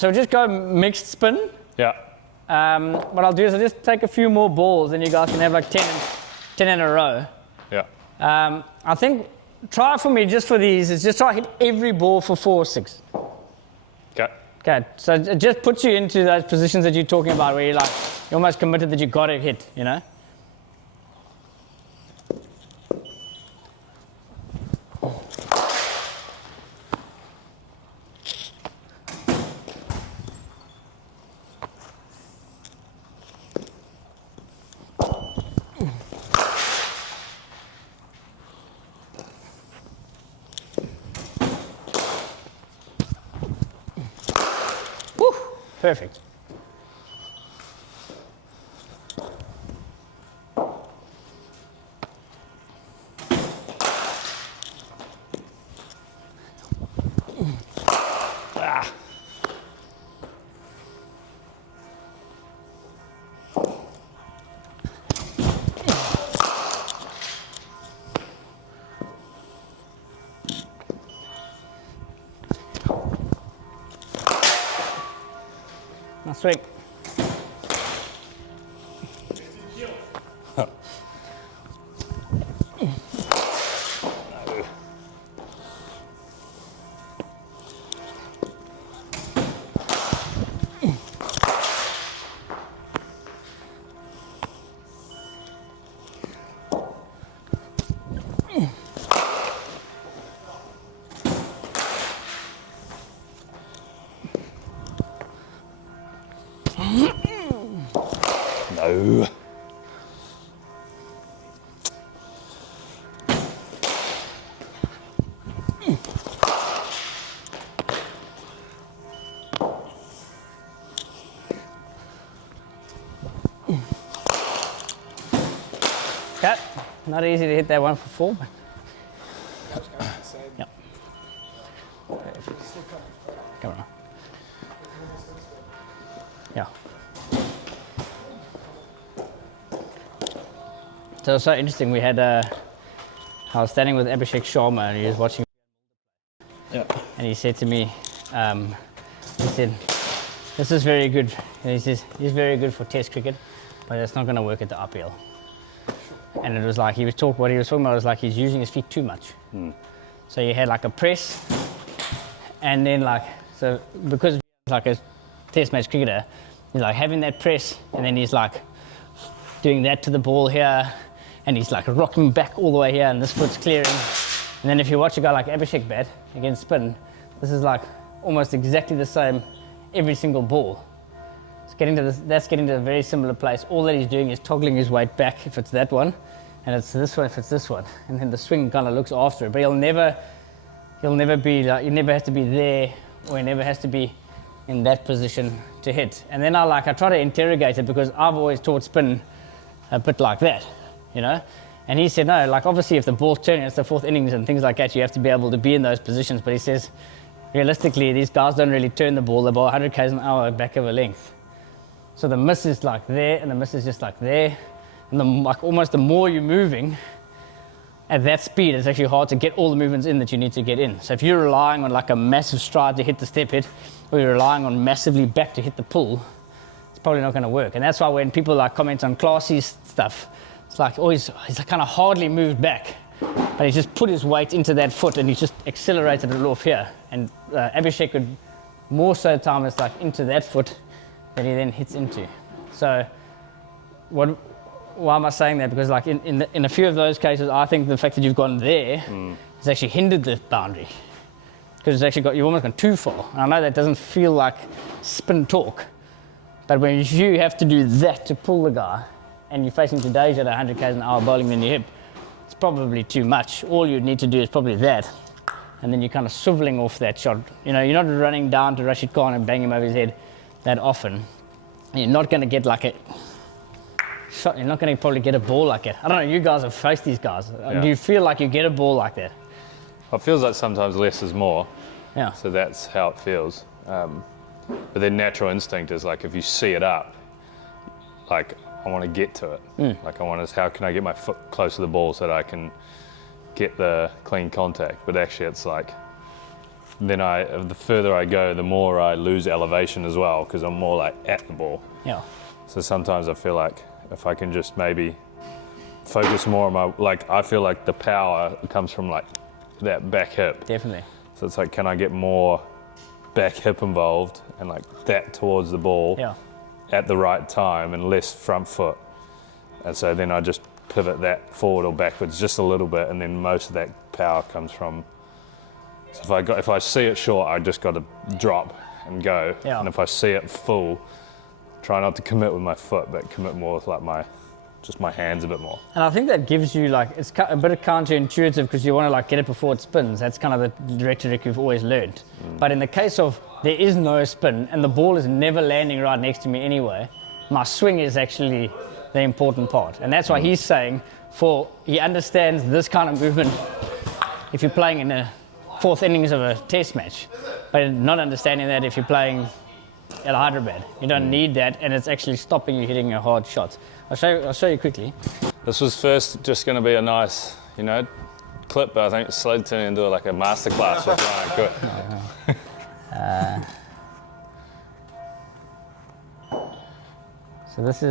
So just go mixed spin. Yeah. What I'll do is I'll just take a few more balls and you guys can have like 10 in a row. Yeah. I think, try for me just for these, is just try to hit every ball for 4 or 6. Okay. Okay, so it just puts you into those positions that you're talking about where you're almost committed that you got to hit, you know? Perfect. Ah. Nice swing. No. Okay, not easy to hit that one for 4, but yep. Come on. Yeah. So it's so interesting. We had I was standing with Abhishek Sharma and he was watching. Yeah. And he said to me, he said, "This is very good." And he says, "He's very good for Test cricket, but it's not going to work at the IPL." And it was like what he was talking about was like he's using his feet too much. So you had like a press, and then so because he's like a Test match cricketer, he's like having that press, and then he's like doing that to the ball here, and he's like rocking back all the way here, and this foot's clearing. And then if you watch a guy like Abhishek bat against spin, this is like almost exactly the same every single ball. That's getting to a very similar place. All that he's doing is toggling his weight back if it's that one, and it's this one if it's this one, and then the swing kind of looks after it. But he'll never be like, he never has to be there, or he never has to be in that position to hit. And then I try to interrogate it because I've always taught spin a bit like that, you know. And he said no, like obviously if the ball's turning, it's the 4th innings and things like that, you have to be able to be in those positions. But he says realistically, these guys don't really turn the ball. The ball 100 k's an hour back of a length. So the miss is like there, and the miss is just like there, and almost the more you're moving at that speed, it's actually hard to get all the movements in that you need to get in. So if you're relying on like a massive stride to hit the step hit, or you're relying on massively back to hit the pull, it's probably not going to work. And that's why when people like comment on Klaasen's stuff, it's like always he's kind of hardly moved back, but he just put his weight into that foot and he just accelerated it off here. And Abhishek would more so time it's like into that foot that he then hits into. So why am I saying that? Because like in a few of those cases, I think the fact that you've gone there has actually hindered the boundary, because it's actually you've almost gone too far. And I know that doesn't feel like spin talk, but when you have to do that to pull the guy, and you're facing today's at 100 k's an hour bowling in your hip, it's probably too much. All you need to do is probably that, and then you're kind of swiveling off that shot. You know, you're not running down to Rashid Khan and bang him over his head that often. You're not going to get like a shot. You're not going to probably get a ball like it. I don't know. You guys have faced these guys. Yeah. Do you feel like you get a ball like that? It feels like sometimes less is more. Yeah. So that's how it feels. But their natural instinct is like if you see it up, like I want to get to it. Like how can I get my foot close to the ball so that I can get the clean contact? But actually, it's like then the further I go, the more I lose elevation as well, because I'm more like at the ball. Yeah. So sometimes I feel like if I can just maybe focus more on my, like I feel like the power comes from like that back hip. Definitely. So it's like, can I get more back hip involved and like that towards the ball at the right time and less front foot? And so then I just pivot that forward or backwards just a little bit, and then most of that power comes from. So if I see it short, I just got to drop and go. Yeah. And if I see it full, try not to commit with my foot, but commit more with like my hands a bit more. And I think that gives you like, it's a bit of counterintuitive because you want to like get it before it spins. That's kind of the rhetoric you've always learned. But in the case of there is no spin and the ball is never landing right next to me anyway, my swing is actually the important part. And that's why he's saying he understands this kind of movement if you're playing in the fourth innings of a test match, but not understanding that if you're playing at Hyderabad. You don't need that, and it's actually stopping you hitting your hard shots. I'll show you quickly. This was first just going to be a nice, clip, but I think it slowed turning into like a masterclass with Ryan. So this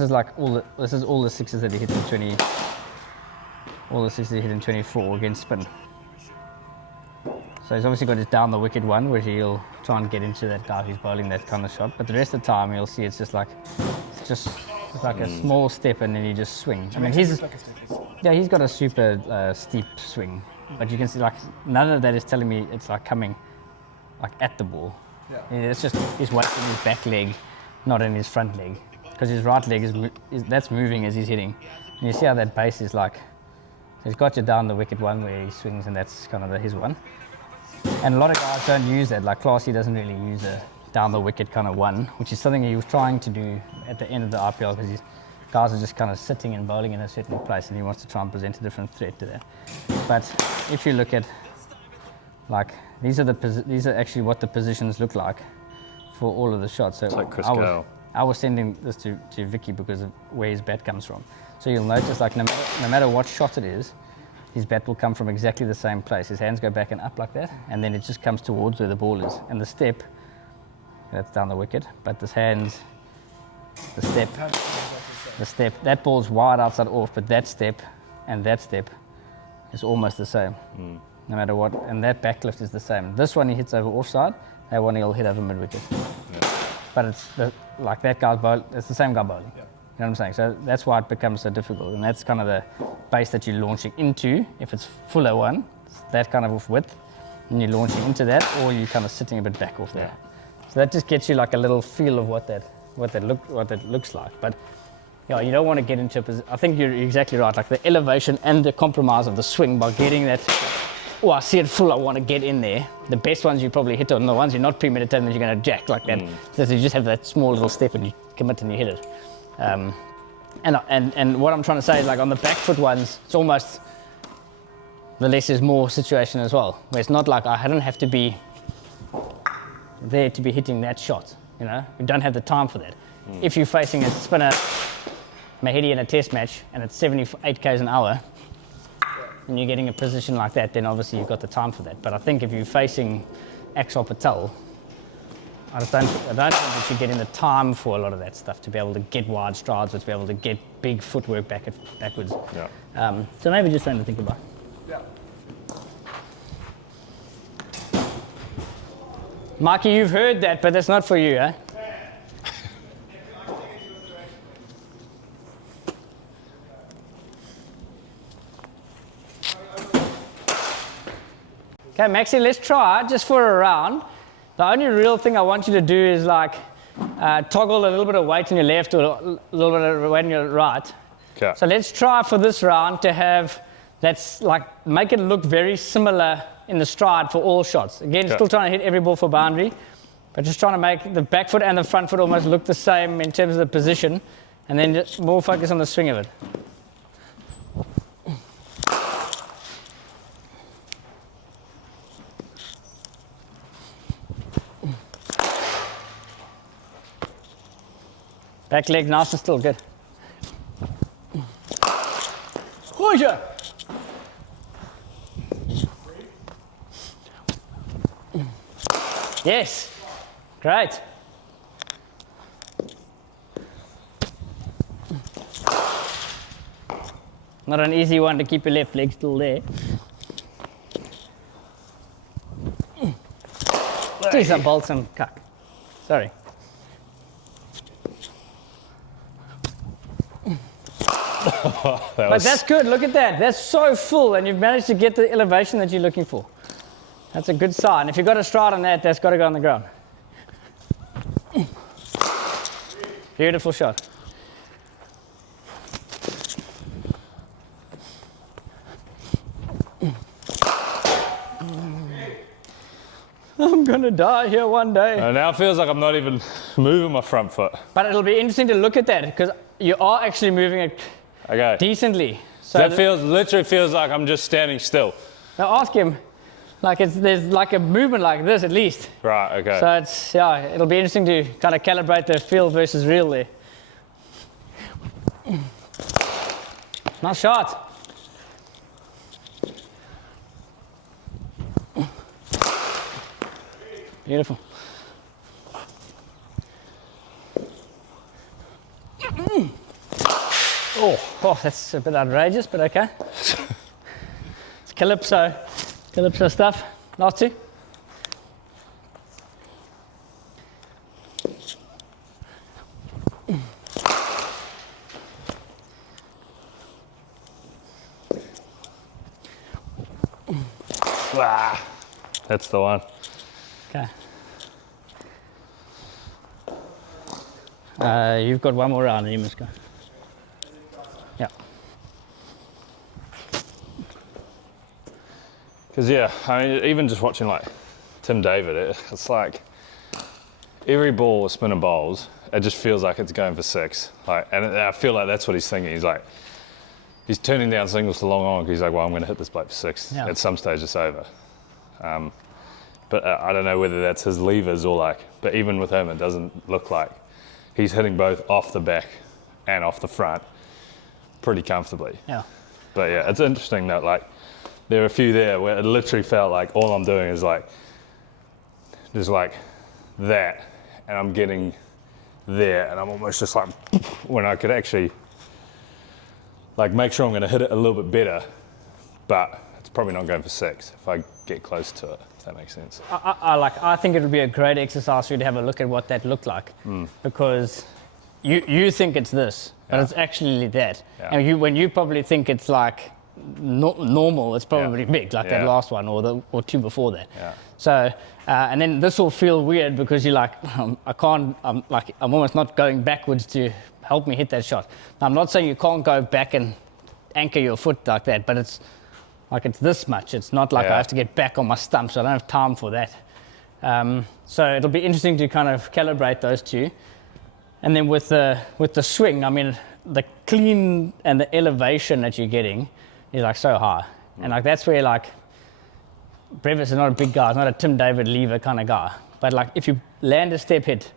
is like all the sixes that he hit in 20. All the sixes he hit in 24 against spin. So he's obviously got his down the wicket one where he'll try and get into that guy who's bowling that kind of shot. But the rest of the time you'll see it's like a small step and then he just swings. I mean he's got a super steep swing, but you can see like none of that is telling me it's like coming like at the ball. Yeah. It's just he's weight in his back leg, not in his front leg, because his right leg that's moving as he's hitting. And you see how that base is like. So he's got you down the wicket one where he swings, and that's kind of his one. And a lot of guys don't use that. Like Klaasen doesn't really use a down the wicket kind of one, which is something he was trying to do at the end of the IPL because guys are just kind of sitting and bowling in a certain place, and he wants to try and present a different threat to that. But if you look at like these are actually what the positions look like for all of the shots. So it's like Chris Gale. I was sending this to Vicky because of where his bat comes from. So you'll notice like no matter what shot it is, his bat will come from exactly the same place. His hands go back and up like that, and then it just comes towards where the ball is. And the step, that's down the wicket, but the hands, the step, that ball's wide outside off, but that step and that step is almost the same, no matter what. And that backlift is the same. This one he hits over offside, that one he'll hit over mid wicket. Yeah. But it's like that guy's bowl, it's the same guy bowling. Yeah. You know what I'm saying? So that's why it becomes so difficult, and that's kind of the base that you're launching into. If it's fuller one, it's that kind of width, and you're launching into that, or you're kind of sitting a bit back off there. So that just gets you like a little feel of what that looks like. But you don't want to get into a position. I think you're exactly right. Like the elevation and the compromise of the swing by getting that. Oh, I see it full. I want to get in there. The best ones you probably hit on the ones you're not premeditating that you're going to jack like that. So you just have that small little step and you commit and you hit it. And what I'm trying to say is like on the back foot ones, it's almost the less is more situation as well, where it's not like I don't have to be there to be hitting that shot. You don't have the time for that. If you're facing a spinner, Mahedi in a test match, and it's 78 k's an hour, and you're getting a position like that, then obviously you've got the time for that. But I think if you're facing Axel Patel, I don't think that you're getting the time for a lot of that stuff to be able to get wide strides or to be able to get big footwork backwards. Yeah. So maybe just something to think about. Yeah. Mikey, you've heard that, but that's not for you, eh? Okay, Maxi, let's try just for a round. The only real thing I want you to do is like toggle a little bit of weight on your left or a little bit of weight on your right. Okay. So let's try for this round to have, make it look very similar in the stride for all shots. Again, still trying to hit every ball for boundary, but just trying to make the back foot and the front foot almost look the same in terms of the position, and then just more focus on the swing of it. Back leg nice and still, good. Yes. Great. Not an easy one to keep your left leg still there. Do some bolts and cuck. Sorry. But that's good, look at that. That's so full and you've managed to get the elevation that you're looking for. That's a good sign. If you've got a stride on that, that's got to go on the ground. Beautiful shot. I'm gonna die here one day. Now it feels like I'm not even moving my front foot. But it'll be interesting to look at that because you are actually moving it decently. So that literally feels like I'm just standing still. Now ask him, like there's like a movement like this at least. Right, okay. So it's, yeah, it'll be interesting to kind of calibrate the feel versus real there. Nice shot. Beautiful. Oh, that's a bit outrageous, but okay. It's Calypso stuff. Last two. Wow, that's the one. Okay. You've got one more round and you must go. Yeah. Because yeah, I mean, even just watching like Tim David, it's like every ball with spinner bowls, it just feels like it's going for 6. Like, and I feel like that's what he's thinking. He's like, he's turning down singles to long on because he's like, well, I'm going to hit this blade for 6. Yeah. At some stage, it's over. But I don't know whether that's his levers or like, but even with him, it doesn't look like he's hitting both off the back and off the front pretty comfortably. Yeah. But yeah, it's interesting that like, there are a few there where it literally felt like all I'm doing is like, just like that, and I'm getting there, and I'm almost just like, when I could actually like make sure I'm going to hit it a little bit better, but it's probably not going for 6 if I get close to it, if that makes sense. I think it would be a great exercise for you to have a look at what that looked like, because you think it's this, but it's actually that. Yeah. And when you probably think it's like normal, it's probably big, like that last one or two before that. Yeah. So, and then this will feel weird because you're like, I'm almost not going backwards to help me hit that shot. Now, I'm not saying you can't go back and anchor your foot like that, but it's like it's this much. It's not like I have to get back on my stump, so I don't have time for that. So it'll be interesting to kind of calibrate those two. And then with the swing, I mean, the clean and the elevation that you're getting is like so high. And like that's where like Brevis is not a big guy, he's not a Tim David lever kind of guy. But like if you land a step hit,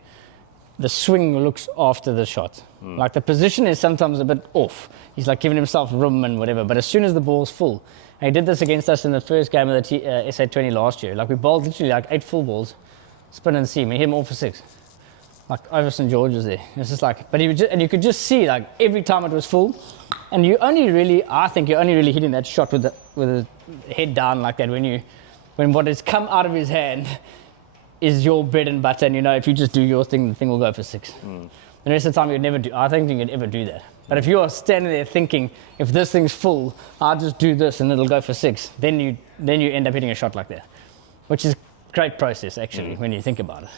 the swing looks after the shot. Like the position is sometimes a bit off. He's like giving himself room and whatever. But as soon as the ball's full, and he did this against us in the first game of the SA20 last year. Like we bowled literally like 8 full balls, spin and seam, and hit him all for 6. Like over St. George's there. It's just like, but and you could just see like every time it was full, and I think you're only really hitting that shot with the head down like that when what has come out of his hand is your bread and butter, and you know if you just do your thing, the thing will go for 6. The rest of the time you'd never do. I don't think you'd ever do that. But if you are standing there thinking, if this thing's full, I'll just do this and it'll go for 6, then you end up hitting a shot like that, which is a great process actually when you think about it.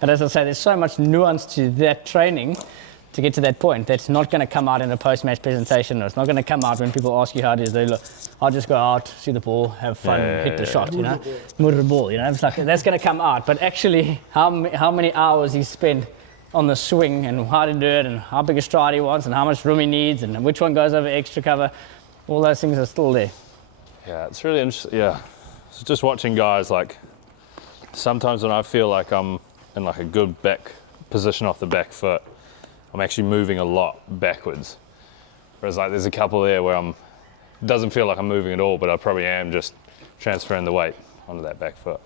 But as I say, there's so much nuance to that training to get to that point that's not going to come out in a post-match presentation, or it's not going to come out when people ask you how it is. They look, I'll just go out, see the ball, have fun, hit the shot, you know, move the ball, you know. It's like that's going to come out. But actually, how many hours he spent on the swing and how to do it and how big a stride he wants and how much room he needs and which one goes over extra cover, all those things are still there. Yeah, it's really interesting. Yeah, so just watching guys, like sometimes when I feel like I'm in like a good back position off the back foot, I'm actually moving a lot backwards. Whereas like there's a couple there where it doesn't feel like I'm moving at all, but I probably am just transferring the weight onto that back foot.